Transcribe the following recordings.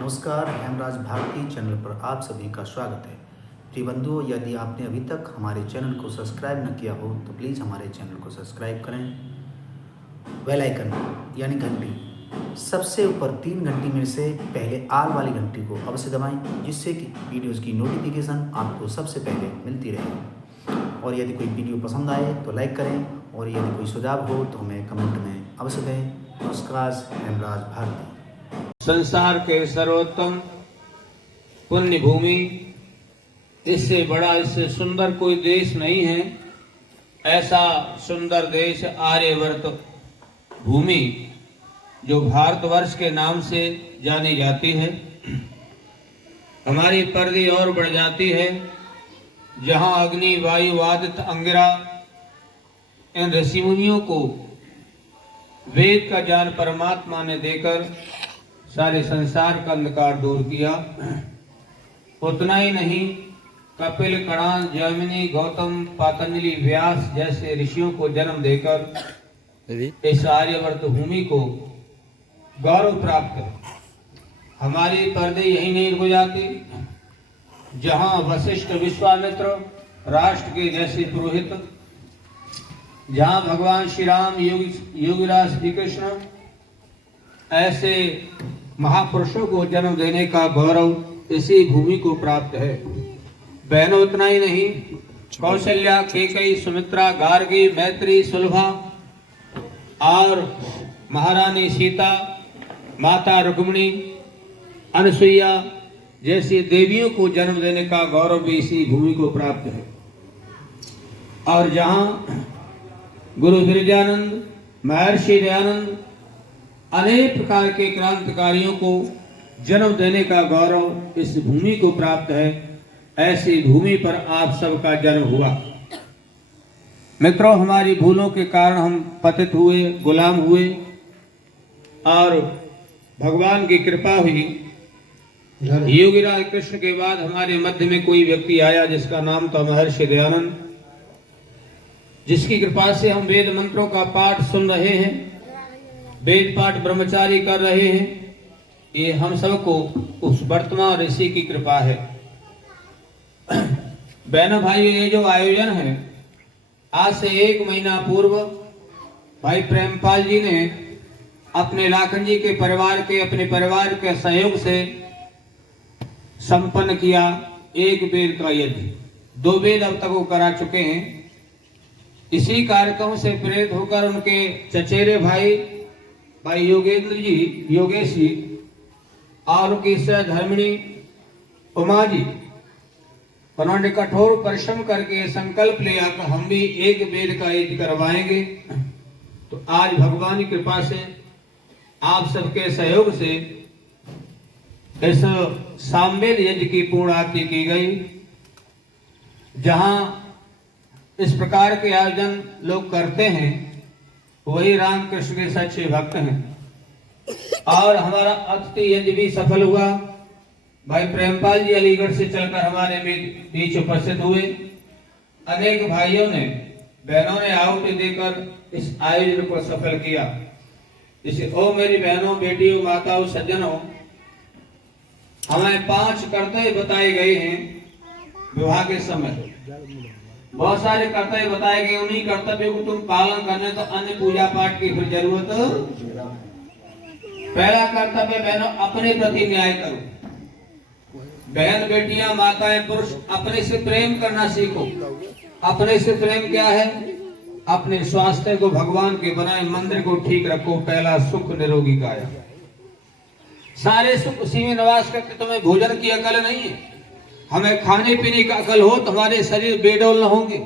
नमस्कार, हेमराज भारती चैनल पर आप सभी का स्वागत है। प्रिय बंधुओं, यदि आपने अभी तक हमारे चैनल को सब्सक्राइब न किया हो तो प्लीज़ हमारे चैनल को सब्सक्राइब करें। बेल आइकन यानी घंटी, सबसे ऊपर 3 घंटी में से पहले आल वाली घंटी को अवश्य दबाएं, जिससे कि वीडियोज़ की नोटिफिकेशन आपको सबसे पहले मिलती रहे। और यदि कोई वीडियो पसंद आए तो लाइक करें, और यदि कोई सुझाव हो तो हमें कमेंट में अवश्य दें। नमस्कार, हेमराज भारती। संसार के सर्वोत्तम पुण्य भूमि, इससे बड़ा इससे सुंदर कोई देश नहीं है। ऐसा सुंदर देश आर्यवर्त भूमि जो भारतवर्ष के नाम से जानी जाती है। हमारी परिधि और बढ़ जाती है, जहां अग्नि, वायु, आदित्य, अंगिरा इन ऋषि मुनियों को वेद का ज्ञान परमात्मा ने देकर सारे संसार का अंधकार दूर किया। उतना ही नहीं, कपिल, कणाद, जैमिनी, गौतम, पतंजलि, व्यास जैसे ऋषियों को जन्म देकर इस आर्यवर्त भूमि को गौरव प्राप्त है। हमारी पर्दे यही नहीं रुक जाती, जहां वशिष्ठ, विश्वामित्र, राष्ट्र के जैसे पुरोहित, जहां भगवान श्री राम, योगीराज श्री कृष्ण ऐसे महापुरुषों को जन्म देने का गौरव इसी भूमि को प्राप्त है। बहनों, उतना ही नहीं, कौशल्या, केकई, सुमित्रा, गार्गी, मैत्री, सुलभा और महारानी सीता, माता रुक्मिणी, अनसुईया जैसी देवियों को जन्म देने का गौरव भी इसी भूमि को प्राप्त है। और जहां गुरु विरजानंद, महर्षि दयानंद अनेक प्रकार के क्रांतिकारियों को जन्म देने का गौरव इस भूमि को प्राप्त है। ऐसी भूमि पर आप सबका जन्म हुआ। मित्रों, हमारी भूलों के कारण हम पतित हुए, गुलाम हुए, और भगवान की कृपा हुई। योगीराज कृष्ण के बाद हमारे मध्य में कोई व्यक्ति आया जिसका नाम था महर्षि दयानंद, जिसकी कृपा से हम वेद मंत्रों का पाठ सुन रहे हैं, वेद पाठ ब्रह्मचारी कर रहे हैं। ये हम सबको उस वर्तमान ऋषि की कृपा है। बहनों भाइयों, ये जो आयोजन है, आज से 1 महीना पूर्व भाई प्रेमपाल जी ने अपने लाखन जी के परिवार के, अपने परिवार के सहयोग से संपन्न किया। 1 वेद का यज्ञ, 2 वेद अब तक वो करा चुके हैं। इसी कार्यक्रम से प्रेरित होकर उनके चचेरे भाई योगेंद्र जी, योगेश जी, और उनकी सहधर्मिणी उमा जी, उन्होंने कठोर परिश्रम करके संकल्प लिया कि हम भी 1 वेद का यज्ञ करवाएंगे। तो आज भगवान की कृपा से, आप सबके सहयोग से इस सामवेद यज्ञ की पूर्णाहुति की गई। जहां इस प्रकार के आयोजन लोग करते हैं, वही रामकृष्ण के सच्चे भक्त हैं। और हमारा अतिथि यज्ञ भी सफल हुआ। भाई प्रेमपाल जी अलीगढ़ से चलकर हमारे बीच उपस्थित हुए। अनेक भाइयों ने, बहनों ने आहुति देकर इस आयोजन को सफल किया। इसे ओ मेरी बहनों, बेटियों, माताओं, सज्जनों, हमें 5 कर्तव्य बताए गए हैं विवाह के समय। बहुत सारे कर्तव्य बताए गए, उन्हीं कर्तव्यों को तुम पालन करने तो अन्य पूजा पाठ की फिर जरूरत। पहला कर्तव्य बहनों, अपने प्रति न्याय करो। बहन, बेटियां, माताएं, पुरुष, अपने से प्रेम करना सीखो। अपने से प्रेम क्या है? अपने स्वास्थ्य को, भगवान के बनाए मंदिर को ठीक रखो। पहला सुख निरोगी काया। सारे सुख उसी में निवास करते। तुम्हें भोजन की अकल नहीं है, हमें खाने पीने का अकल हो तो हमारे शरीर बेडौल न होंगे,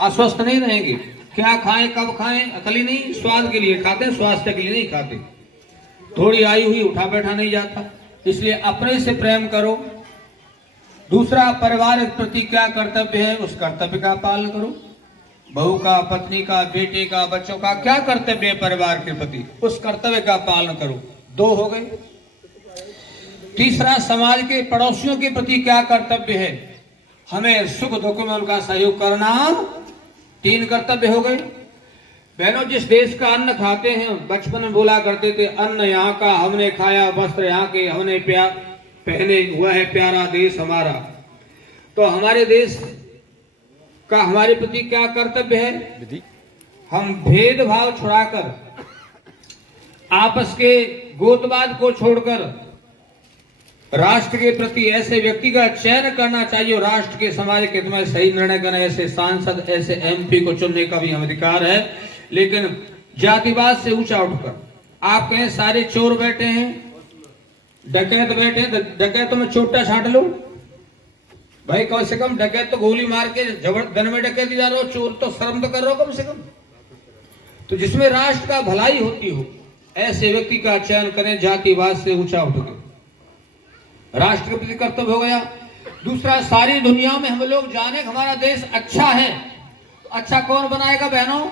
अस्वस्थ नहीं रहेंगे। क्या खाएं, कब खाएं, अकल ही नहीं। स्वाद के लिए खाते, स्वास्थ्य के लिए नहीं खाते। थोड़ी आई हुई उठा बैठा नहीं जाता। इसलिए अपने से प्रेम करो। दूसरा, परिवार के प्रति क्या कर्तव्य है, उस कर्तव्य का पालन करो। बहू का, पत्नी का, बेटे का, बच्चों का क्या कर्तव्य है परिवार के प्रति, उस कर्तव्य का पालन करो। 2 हो गए। तीसरा, समाज के पड़ोसियों के प्रति क्या कर्तव्य है, हमें सुख दुख में उनका सहयोग करना। 3 कर्तव्य हो गए। बहनों, जिस देश का अन्न खाते हैं, बचपन में बोला करते थे अन्न यहाँ का हमने खाया, वस्त्र यहाँ के हमने पहने, हुआ है प्यारा देश हमारा। तो हमारे देश का हमारे प्रति क्या कर्तव्य है? हम भेदभाव छुड़ाकर, आपस के गोतवाद को छोड़कर राष्ट्र के प्रति ऐसे व्यक्ति का चयन करना चाहिए और राष्ट्र के समाज के हित में सही निर्णय करना। ऐसे सांसद, ऐसे एमपी को चुनने का भी हम अधिकार है, लेकिन जातिवाद से ऊंचा उठकर आप कहें सारे चोर बैठे हैं, डकैत बैठे हैं, डकैत में छोटा छांट लो भाई। कम से कम डकैत तो गोली मार के जबरदस्त में डकैती जा रहे हो, चोर तो शर्म तो कर रहे हो कम से कम। तो जिसमें राष्ट्र का भलाई होती हो ऐसे व्यक्ति का चयन करें, जातिवाद से ऊंचा उठ के। राष्ट्र के प्रति कर्तव्य हो गया। दूसरा, सारी दुनिया में हम लोग जाने हमारा देश अच्छा है, तो अच्छा कौन बनाएगा बहनों?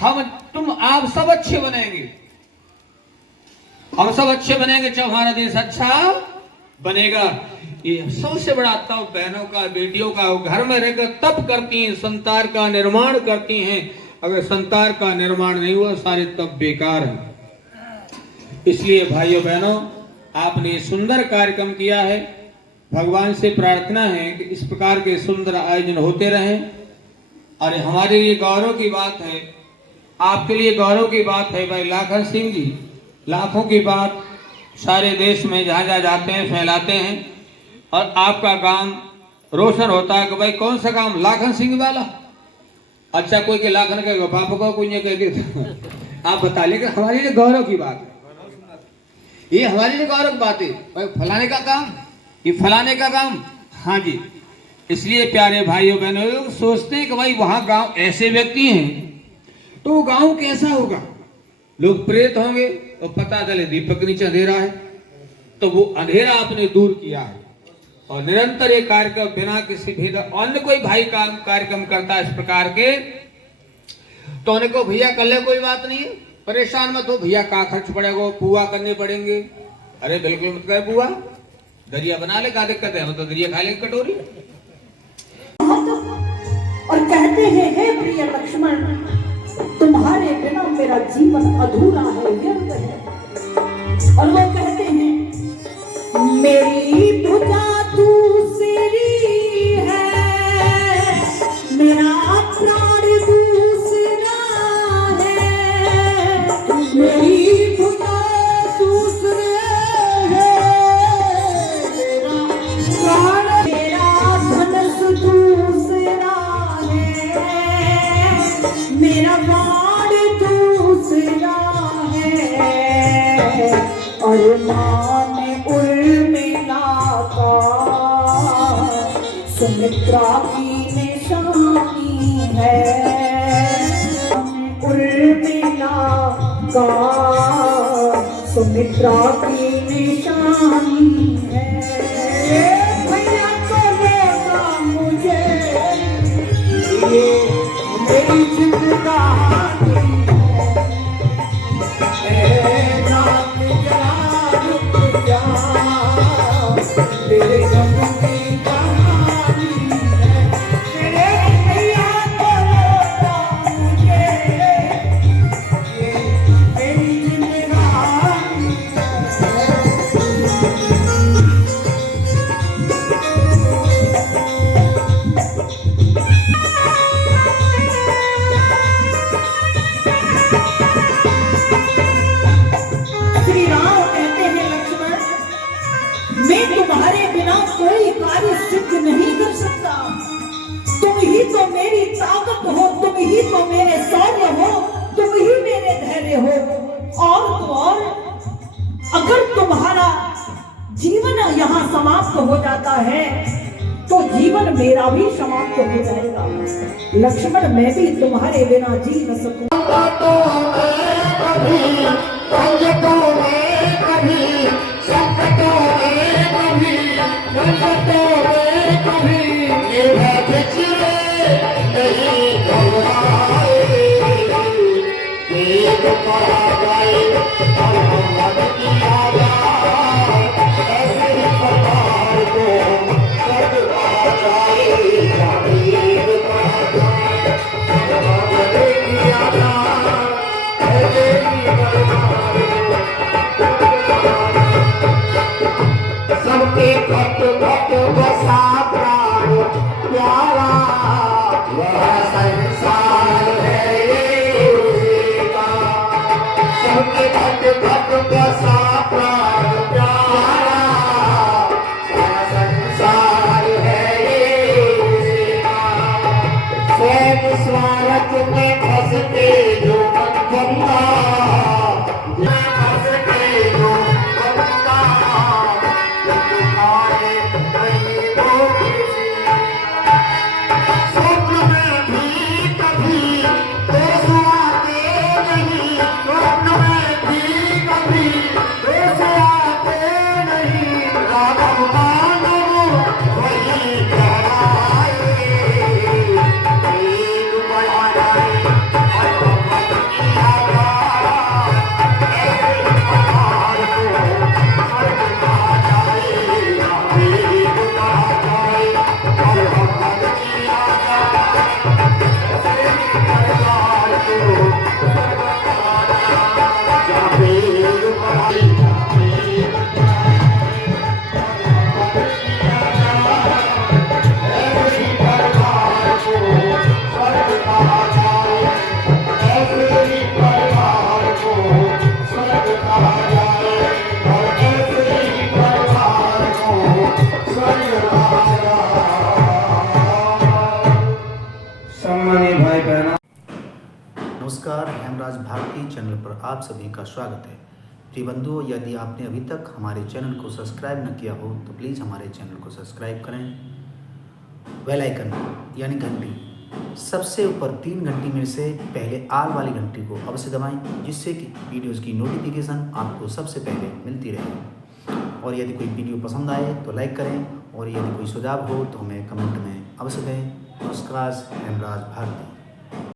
हम, तुम, आप सब अच्छे बनेंगे। हम सब अच्छे बनेंगे जब हमारा देश अच्छा बनेगा। ये सबसे बड़ा तब बहनों का, बेटियों का, घर में रहकर तब करती हैं, संतान का निर्माण करती हैं। अगर संतान का निर्माण नहीं हुआ, सारे तब बेकार हैं। इसलिए भाइयों बहनों, आपने सुंदर कार्यक्रम किया है। भगवान से प्रार्थना है कि इस प्रकार के सुंदर आयोजन होते रहें। और हमारे लिए गौरव की बात है, आपके लिए गौरव की बात है भाई लाखन सिंह जी, लाखों की बात सारे देश में जहाँ जहाँ जाते हैं फैलाते हैं और आपका काम रोशन होता है कि भाई कौन सा काम? लाखन सिंह वाला। अच्छा, कोई के लाखन कहेगा, बापू को कोई नहीं कहेगा। आप बता, लेकिन हमारे लिए गौरव की बात है, ये हमारे लिए गौरव की बात है भाई, फलाने का काम, ये फलाने का काम। हाँ जी, इसलिए प्यारे भाइयों बहनों, लोग सोचते हैं कि भाई वहां गांव ऐसे व्यक्ति हैं तो वो गांव कैसा होगा? लोग प्रेत होंगे और पता चले दीपक नीचे अंधेरा है। तो वो अंधेरा आपने दूर किया है और निरंतर ये कार्यक्रम बिना किसी भेद, अन्य कोई भाई काम कार्यक्रम करता है इस प्रकार के, तो उन्हें को भैया कर ले, कोई बात नहीं है, परेशान मत हो भैया, का खर्च पड़ेगा, पुआ करने पड़ेंगे। अरे बिल्कुल मत कर पुआ, दरिया बना ले, क्या दिक्कत है? मतलब दरिया खा ले कटोरी। और कहते हैं हे प्रिय लक्ष्मण, तुम्हारे बिना मेरा जीवन अधूरा है, व्यर्थ है। और वो कहते हैं मेरी भुजा दूसरी है, मेरा प्राण दूसरा है, मेरी भुजा दूसरे है, मेरा प्राण, मेरा धनुष दूसरा है, मेरा बाण दूसरा है, और मान उर्मिला का सुमित्रा की निशानी है, उर्मिला का सुमित्रा की निशानी है। भैया को देगा मुझे ये मेरी जिंदगानी है, रात जला रुक जा, तेरे गम की कहानी है। मेरे भैया को देगा मुझे ये मेरी जिंदगानी है। श्री राम कहते हैं लक्ष्मण, मैं तुम्हारे बिना कोई कार्य सिद्ध नहीं कर सकता। तुम ही तो मेरी ताकत हो, तुम ही तो मेरे शौर्य हो, तुम ही मेरे धैर्य हो। और तो और, अगर तुम्हारा जीवन यहाँ समाप्त हो जाता है तो जीवन मेरा भी समाप्त हो जाएगा। लक्ष्मण, मैं भी तुम्हारे बिना जी न सकूं। Yeah. सबके घट घट बसा प्राण प्यारा, वह संसार है ये उसी का। सबके घट घट बसा प्राण प्यारा, वह संसार है ये उसी का। स्वयं स्वार्थ में फंसते जो बंदा, नमस्कार, हेमराज भारती चैनल पर आप सभी का स्वागत है। प्रिय बंधुओं, यदि आपने अभी तक हमारे चैनल को सब्सक्राइब न किया हो तो प्लीज़ हमारे चैनल को सब्सक्राइब करें। बेल आइकन यानी घंटी, सबसे ऊपर 3 घंटी में से पहले आल वाली घंटी को अवश्य दबाएं, जिससे कि वीडियोज़ की नोटिफिकेशन आपको सबसे पहले मिलती रहे। और यदि कोई वीडियो पसंद आए तो लाइक करें, और यदि कोई सुझाव हो तो हमें कमेंट में अवश्य दें। नमस्कार, हेमराज भारती।